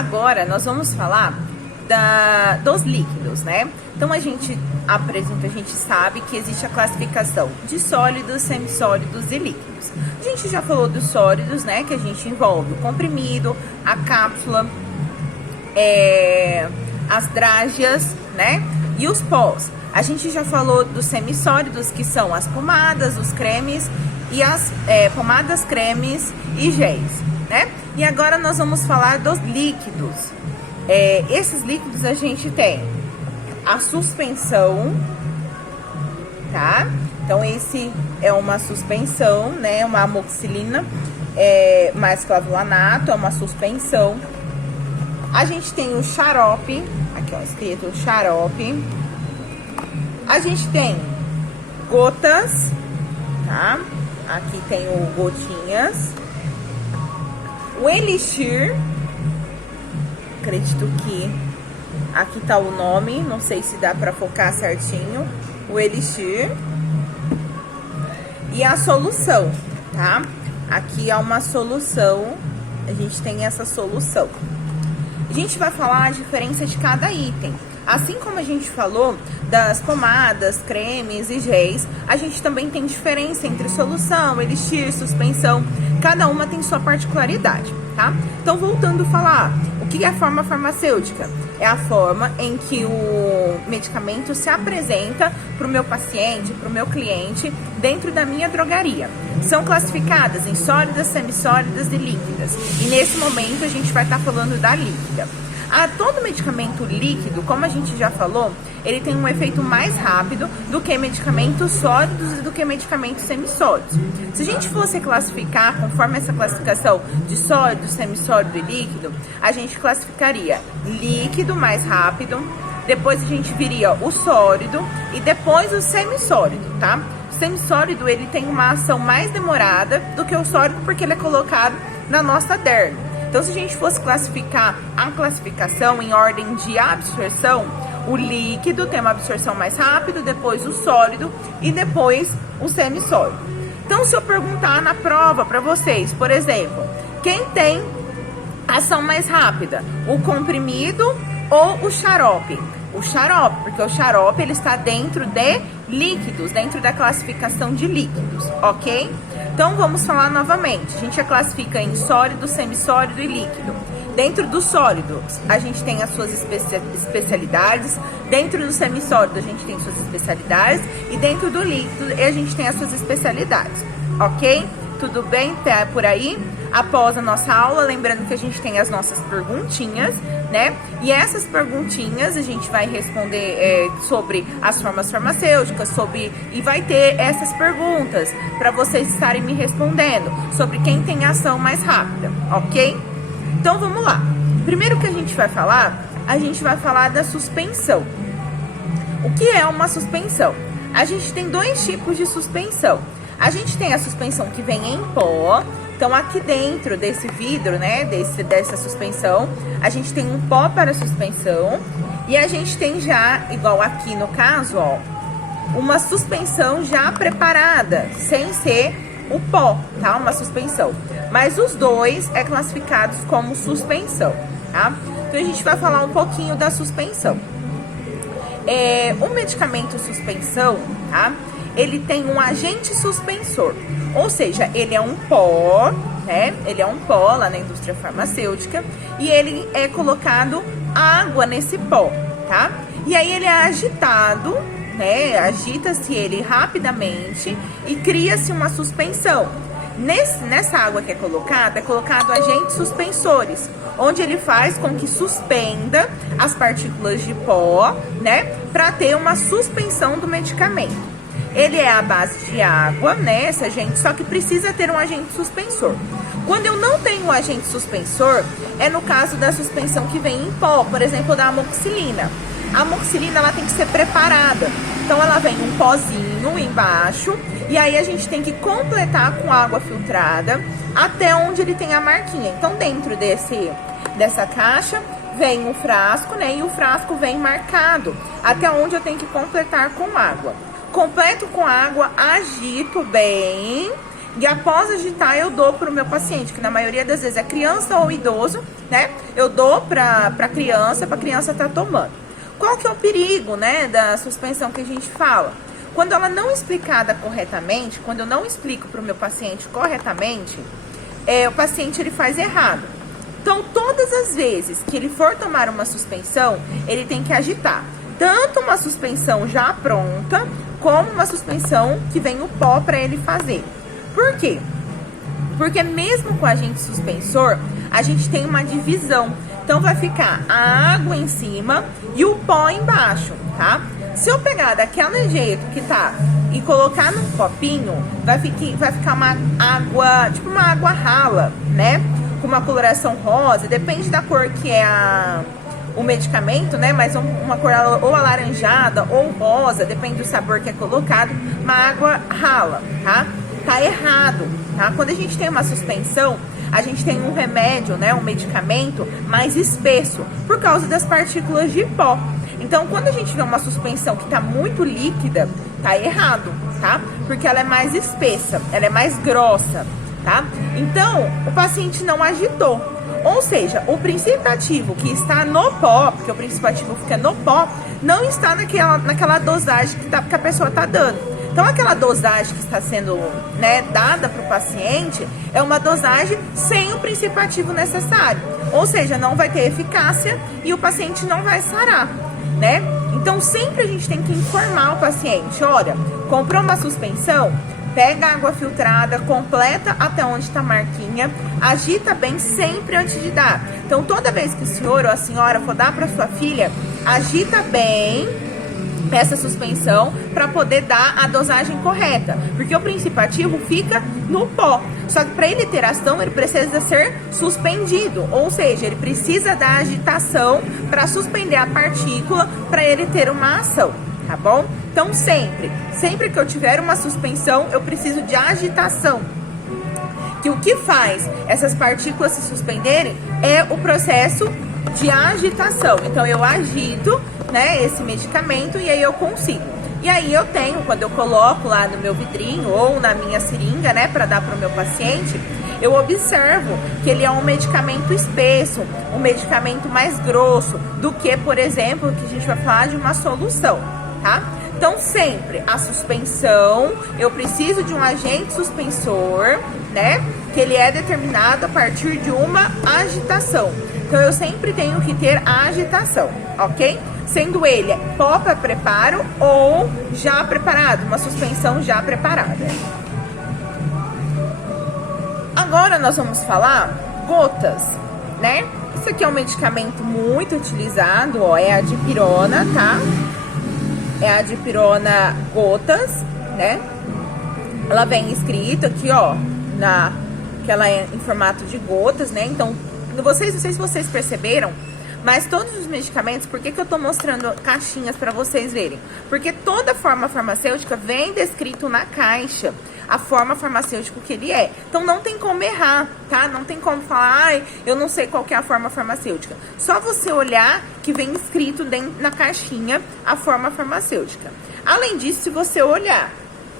Agora nós vamos falar dos líquidos, né? Então a gente sabe que existe a classificação de sólidos, semissólidos e líquidos. A gente já falou dos sólidos, né? Que a gente envolve o comprimido, a cápsula, as drágeas, né? E os pós. A gente já falou dos semissólidos, que são as pomadas, os cremes e as pomadas, cremes e géis, né? E agora nós vamos falar dos líquidos. Esses líquidos a gente tem a suspensão, tá? Então esse é uma suspensão, né? Uma amoxicilina mais clavulanato, é uma suspensão. A gente tem o xarope, aqui ó, escrito xarope. A gente tem gotas, tá? Aqui tem o gotinhas. O elixir, acredito que aqui tá o nome, não sei se dá pra focar certinho. O elixir. E a solução, tá? Aqui há uma solução, a gente tem essa solução. A gente vai falar a diferença de cada item. Assim como a gente falou das pomadas, cremes e géis, a gente também tem diferença entre solução, elixir, suspensão. Cada uma tem sua particularidade, tá? Então, voltando a falar, o que é a forma farmacêutica? É a forma em que o medicamento se apresenta para o meu paciente, para o meu cliente, dentro da minha drogaria. São classificadas em sólidas, semissólidas e líquidas. E nesse momento a gente vai estar falando da líquida. Todo medicamento líquido, como a gente já falou, ele tem um efeito mais rápido do que medicamentos sólidos e do que medicamentos semissólidos. Se a gente fosse classificar conforme essa classificação de sólido, semissólido e líquido, a gente classificaria líquido mais rápido, depois a gente viria o sólido e depois o semissólido, tá? O semissólido, ele tem uma ação mais demorada do que o sólido porque ele é colocado na nossa derme. Então, se a gente fosse classificar a classificação em ordem de absorção, o líquido tem uma absorção mais rápida, depois o sólido e depois o semissólido. Então, se eu perguntar na prova para vocês, por exemplo, quem tem ação mais rápida, o comprimido ou o xarope? O xarope, porque o xarope ele está dentro de líquidos, dentro da classificação de líquidos, ok? Então, vamos falar novamente. A gente a classifica em sólido, semissólido e líquido. Dentro do sólido, a gente tem as suas especialidades. Dentro do semissólido, a gente tem suas especialidades. E dentro do líquido, a gente tem as suas especialidades, ok? Tudo bem? Tá por aí? Após a nossa aula, lembrando que a gente tem as nossas perguntinhas, né? E essas perguntinhas a gente vai responder sobre as formas farmacêuticas, e vai ter essas perguntas para vocês estarem me respondendo sobre quem tem ação mais rápida, ok? Então vamos lá. Primeiro que a gente vai falar da suspensão. O que é uma suspensão? A gente tem dois tipos de suspensão. A gente tem a suspensão que vem em pó. Então, aqui dentro desse vidro, né, dessa suspensão, a gente tem um pó para suspensão. E a gente tem já, igual aqui no caso, ó, uma suspensão já preparada, sem ser o pó, tá? Uma suspensão. Mas os dois é classificados como suspensão, tá? Então, a gente vai falar um pouquinho da suspensão. O medicamento suspensão, tá? Ele tem um agente suspensor, ou seja, ele é um pó, né? Ele é um pó lá na indústria farmacêutica e ele é colocado água nesse pó, tá? E aí ele é agitado, né? Agita-se ele rapidamente e cria-se uma suspensão. Nessa água que é colocado agentes suspensores, onde ele faz com que suspenda as partículas de pó, né? Para ter uma suspensão do medicamento. Ele é à base de água, né, esse agente, só que precisa ter um agente suspensor. Quando eu não tenho um agente suspensor, é no caso da suspensão que vem em pó, por exemplo, da amoxicilina. A amoxicilina, ela tem que ser preparada. Então, ela vem um pozinho embaixo, e aí a gente tem que completar com água filtrada até onde ele tem a marquinha. Então, dentro dessa caixa, vem o frasco, né, e o frasco vem marcado até onde eu tenho que completar com água. Completo com água, agito bem e após agitar eu dou pro meu paciente, que na maioria das vezes é criança ou idoso, né? Eu dou pra criança tá tomando. Qual que é o perigo, né, da suspensão que a gente fala? Quando ela não é explicada corretamente, quando eu não explico pro meu paciente corretamente, o paciente ele faz errado. Então, todas as vezes que ele for tomar uma suspensão, ele tem que agitar. Tanto uma suspensão já pronta, como uma suspensão que vem o pó para ele fazer. Por quê? Porque mesmo com agente suspensor, a gente tem uma divisão. Então, vai ficar a água em cima e o pó embaixo, tá? Se eu pegar daquele jeito que tá e colocar num copinho, vai ficar uma água, tipo uma água rala, né? Com uma coloração rosa, depende da cor que é o medicamento, né? Mas uma cor ou alaranjada ou rosa, depende do sabor que é colocado, uma água rala, tá? Tá errado, tá? Quando a gente tem uma suspensão, a gente tem um remédio, né? Um medicamento mais espesso, por causa das partículas de pó. Então, quando a gente vê uma suspensão que tá muito líquida, tá errado, tá? Porque ela é mais espessa, ela é mais grossa, tá? Então, o paciente não agitou. Ou seja, o princípio ativo que está no pó, porque o princípio ativo fica no pó, não está naquela dosagem que a pessoa tá dando. Então, aquela dosagem que está sendo, né, dada para o paciente é uma dosagem sem o princípio ativo necessário. Ou seja, não vai ter eficácia e o paciente não vai sarar, né? Então, sempre a gente tem que informar o paciente. Olha, comprou uma suspensão? Pega a água filtrada, completa até onde está a marquinha, agita bem sempre antes de dar. Então, toda vez que o senhor ou a senhora for dar para sua filha, agita bem essa suspensão para poder dar a dosagem correta, porque o princípio ativo fica no pó. Só que para ele ter ação, ele precisa ser suspendido, ou seja, ele precisa da agitação para suspender a partícula para ele ter uma ação, tá bom? Então sempre que eu tiver uma suspensão, eu preciso de agitação. Que o que faz essas partículas se suspenderem é o processo de agitação. Então eu agito, né, esse medicamento e aí eu consigo. E aí eu tenho, quando eu coloco lá no meu vidrinho ou na minha seringa, né, para dar para o meu paciente, eu observo que ele é um medicamento espesso, um medicamento mais grosso do que, por exemplo, que a gente vai falar de uma solução, tá? Então, sempre a suspensão, eu preciso de um agente suspensor, né? Que ele é determinado a partir de uma agitação. Então, eu sempre tenho que ter a agitação, ok? Sendo ele pó para preparo ou já preparado, uma suspensão já preparada. Agora, nós vamos falar gotas, né? Isso aqui é um medicamento muito utilizado, ó, é a dipirona, tá? É a dipirona gotas, né? Ela vem escrito aqui, ó, que ela é em formato de gotas, né? Então, não sei se vocês perceberam, mas todos os medicamentos, por que eu tô mostrando caixinhas para vocês verem? Porque toda forma farmacêutica vem descrito na caixa a forma farmacêutica que ele é. Então não tem como errar, tá? Não tem como falar, ai, eu não sei qual que é a forma farmacêutica. Só você olhar que vem escrito dentro, na caixinha a forma farmacêutica. Além disso, se você olhar,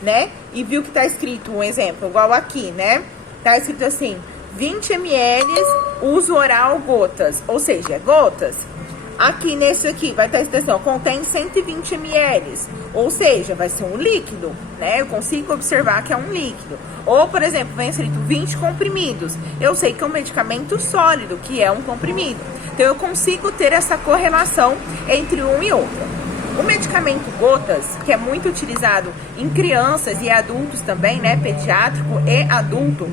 né, e viu que tá escrito, um exemplo, igual aqui, né? Tá escrito assim, 20 ml, uso oral gotas, ou seja, gotas. Aqui nesse aqui vai estar escrito assim, contém 120 ml, ou seja, vai ser um líquido, né? Eu consigo observar que é um líquido. Ou, por exemplo, vem escrito 20 comprimidos. Eu sei que é um medicamento sólido, que é um comprimido. Então, eu consigo ter essa correlação entre um e outro. O medicamento gotas, que é muito utilizado em crianças e adultos também, né? Pediátrico e adulto.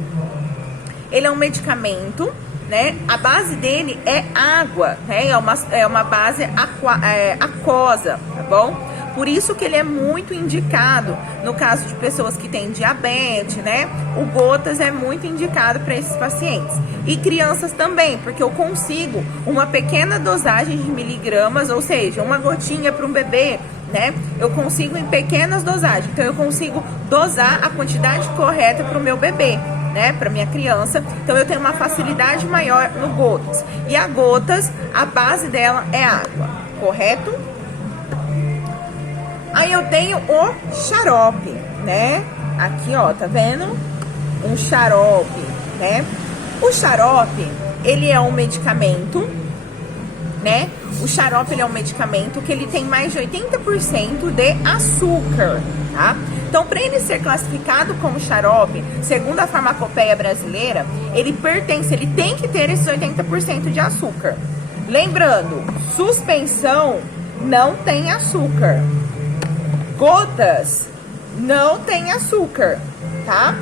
Ele é um medicamento, né? A base dele é água, né? É uma base aquosa, tá bom? Por isso que ele é muito indicado no caso de pessoas que têm diabetes, né? O gotas é muito indicado para esses pacientes. E crianças também, porque eu consigo uma pequena dosagem de miligramas, ou seja, uma gotinha para um bebê, né? Eu consigo em pequenas dosagens. Então, eu consigo dosar a quantidade correta para o meu bebê, né, para minha criança. Então eu tenho uma facilidade maior no gotas. E a gotas, a base dela é água, correto? Aí eu tenho o xarope, né? Aqui, ó, tá vendo? um xarope, né? O xarope, ele é um medicamento, né? O xarope, ele é um medicamento que ele tem mais de 80% de açúcar, tá? Então, para ele ser classificado como xarope, segundo a farmacopeia brasileira, ele tem que ter esses 80% de açúcar. Lembrando, suspensão não tem açúcar. Gotas não tem açúcar, tá?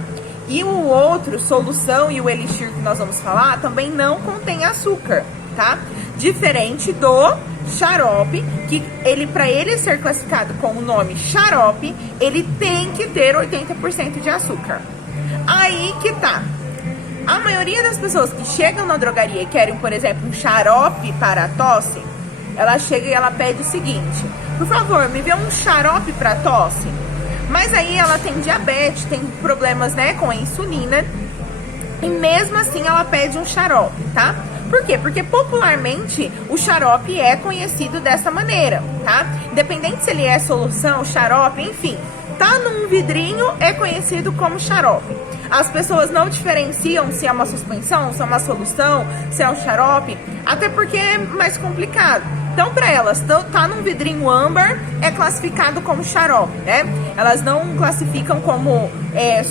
E o outro, solução e o elixir que nós vamos falar, também não contém açúcar, tá? Diferente do xarope, que ele, para ele ser classificado com o nome xarope, ele tem que ter 80% de açúcar. Aí que tá. A maioria das pessoas que chegam na drogaria e querem, por exemplo, um xarope para tosse, ela chega e ela pede o seguinte: por favor, me vê um xarope para tosse. Mas aí ela tem diabetes, tem problemas, né, com a insulina, e mesmo assim ela pede um xarope, tá? Por quê? Porque popularmente o xarope é conhecido dessa maneira, tá? Independente se ele é solução, xarope, enfim, tá num vidrinho, é conhecido como xarope. As pessoas não diferenciam se é uma suspensão, se é uma solução, se é um xarope, até porque é mais complicado. Então, para elas, tá num vidrinho âmbar, é classificado como xarope, né? Elas não classificam como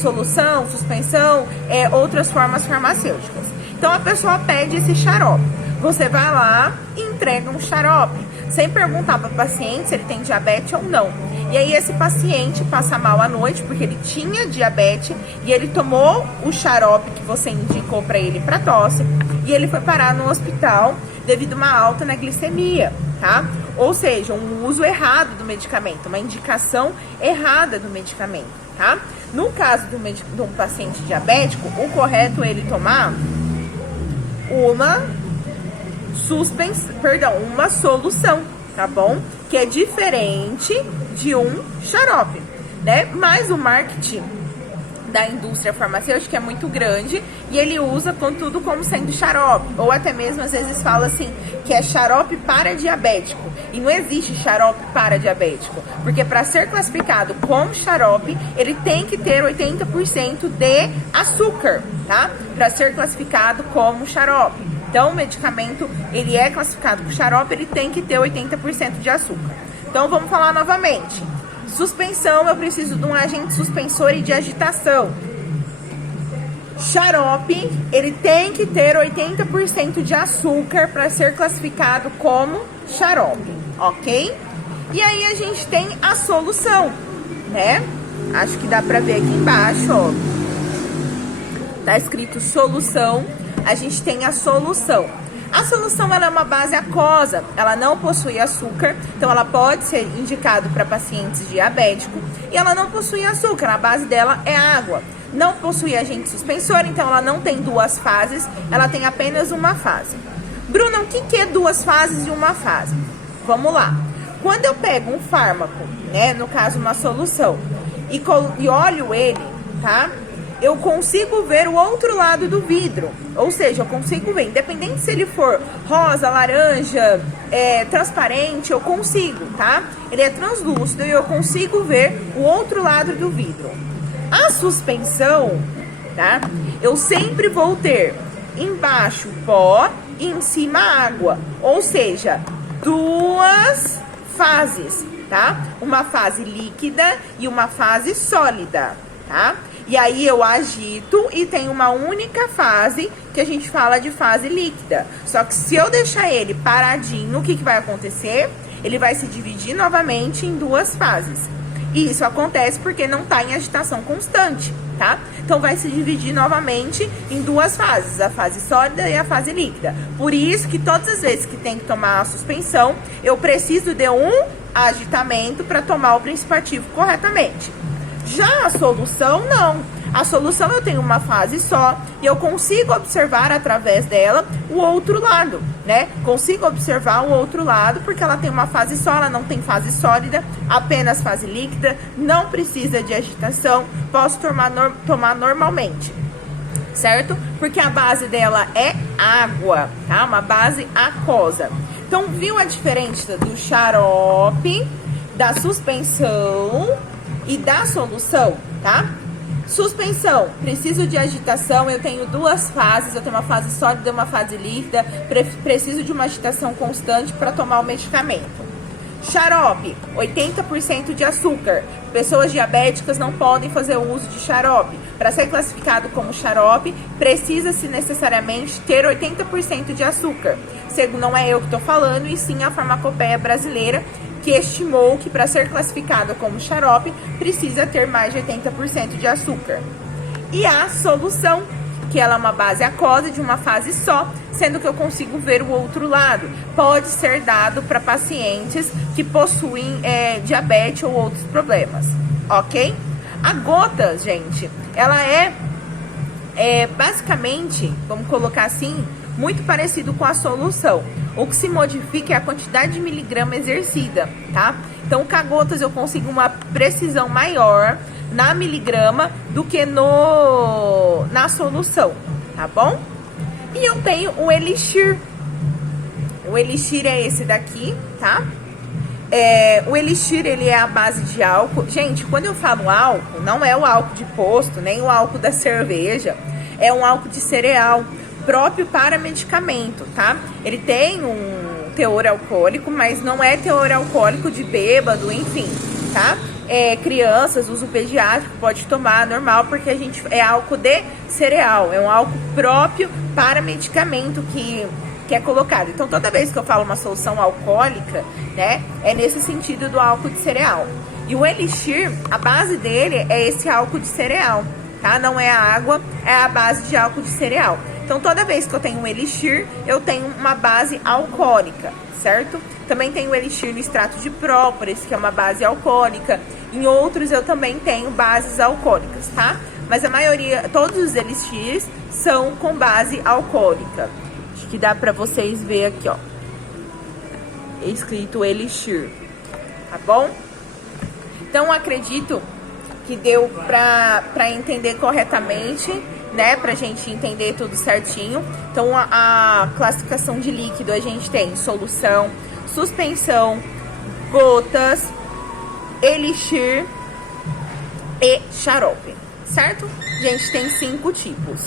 solução, suspensão, outras formas farmacêuticas. Então, a pessoa pede esse xarope. Você vai lá e entrega um xarope, sem perguntar para o paciente se ele tem diabetes ou não. E aí, esse paciente passa mal à noite, porque ele tinha diabetes, e ele tomou o xarope que você indicou para ele para tosse, e ele foi parar no hospital devido a uma alta na glicemia, tá? Ou seja, um uso errado do medicamento, uma indicação errada do medicamento, tá? No caso de um paciente diabético, o correto é ele tomar uma solução, tá bom? Que é diferente de um xarope, né? Mas o marketing da indústria farmacêutica é muito grande e ele usa contudo como sendo xarope, ou até mesmo às vezes fala assim que é xarope para diabético, e não existe xarope para diabético, porque para ser classificado como xarope ele tem que ter 80% de açúcar, tá? Para ser classificado como xarope. Então o medicamento, ele é classificado como xarope, ele tem que ter 80% de açúcar. Então vamos falar novamente. Suspensão, eu preciso de um agente suspensor e de agitação. Xarope, ele tem que ter 80% de açúcar para ser classificado como xarope, ok? E aí a gente tem a solução, né? Acho que dá para ver aqui embaixo, ó. Tá escrito solução, a gente tem a solução. A solução, ela é uma base aquosa, ela não possui açúcar, então ela pode ser indicado para pacientes diabéticos, e ela não possui açúcar, a base dela é água. Não possui agente suspensor, então ela não tem duas fases, ela tem apenas uma fase. Bruna, o que é duas fases e uma fase? Vamos lá. Quando eu pego um fármaco, né, no caso uma solução, e olho ele, tá? Eu consigo ver o outro lado do vidro, ou seja, eu consigo ver, independente se ele for rosa, laranja, transparente, eu consigo, tá? Ele é translúcido e eu consigo ver o outro lado do vidro. A suspensão, tá? Eu sempre vou ter embaixo pó e em cima água, ou seja, duas fases, tá? Uma fase líquida e uma fase sólida, tá? E aí eu agito e tem uma única fase que a gente fala de fase líquida. Só que se eu deixar ele paradinho, o que vai acontecer? Ele vai se dividir novamente em duas fases. E isso acontece porque não está em agitação constante, tá? Então vai se dividir novamente em duas fases, a fase sólida e a fase líquida. Por isso que todas as vezes que tem que tomar a suspensão, eu preciso de um agitamento para tomar o princípio ativo corretamente. Já a solução, não. A solução eu tenho uma fase só e eu consigo observar através dela o outro lado, né? Consigo observar o outro lado porque ela tem uma fase só, ela não tem fase sólida, apenas fase líquida, não precisa de agitação, posso tomar normalmente, certo? Porque a base dela é água, tá? Uma base aquosa. Então, viu a diferença do xarope, da suspensão e da solução, tá? Suspensão, preciso de agitação, eu tenho duas fases, eu tenho uma fase sólida e uma fase líquida, preciso de uma agitação constante para tomar o medicamento. Xarope, 80% de açúcar. Pessoas diabéticas não podem fazer uso de xarope. Para ser classificado como xarope, precisa-se necessariamente ter 80% de açúcar. Não é eu que estou falando, e sim a farmacopeia brasileira, que estimou que para ser classificado como xarope, precisa ter mais de 80% de açúcar. E a solução, que ela é uma base aquosa de uma fase só, sendo que eu consigo ver o outro lado. Pode ser dado para pacientes que possuem diabetes ou outros problemas, ok? A gota, gente, ela é basicamente, vamos colocar assim, muito parecido com a solução. O que se modifica é a quantidade de miligrama exercida, tá? Então, com a gotas eu consigo uma precisão maior na miligrama do que na solução, tá bom? E eu tenho o elixir. O elixir é esse daqui, tá? O elixir, ele é a base de álcool. Gente, quando eu falo álcool, não é o álcool de posto, nem o álcool da cerveja. É um álcool de cereal, próprio para medicamento, tá? Ele tem um teor alcoólico, mas não é teor alcoólico de bêbado, enfim, tá? Crianças, uso pediátrico, pode tomar normal, porque a gente é álcool de cereal, é um álcool próprio para medicamento que é colocado. Então, toda vez que eu falo uma solução alcoólica, né, é nesse sentido do álcool de cereal. E o elixir, a base dele é esse álcool de cereal, tá? Não é a água, é a base de álcool de cereal. Então, toda vez que eu tenho um elixir, eu tenho uma base alcoólica, certo? Também tenho o elixir no extrato de própolis, que é uma base alcoólica. Em outros, eu também tenho bases alcoólicas, tá? Mas a maioria, todos os elixirs são com base alcoólica. Acho que dá pra vocês verem aqui, ó. Escrito elixir, tá bom? Então, acredito que deu pra entender corretamente, né, pra gente entender tudo certinho. Então, a classificação de líquido, a gente tem solução, suspensão, gotas, elixir e xarope, certo? A gente tem 5 tipos.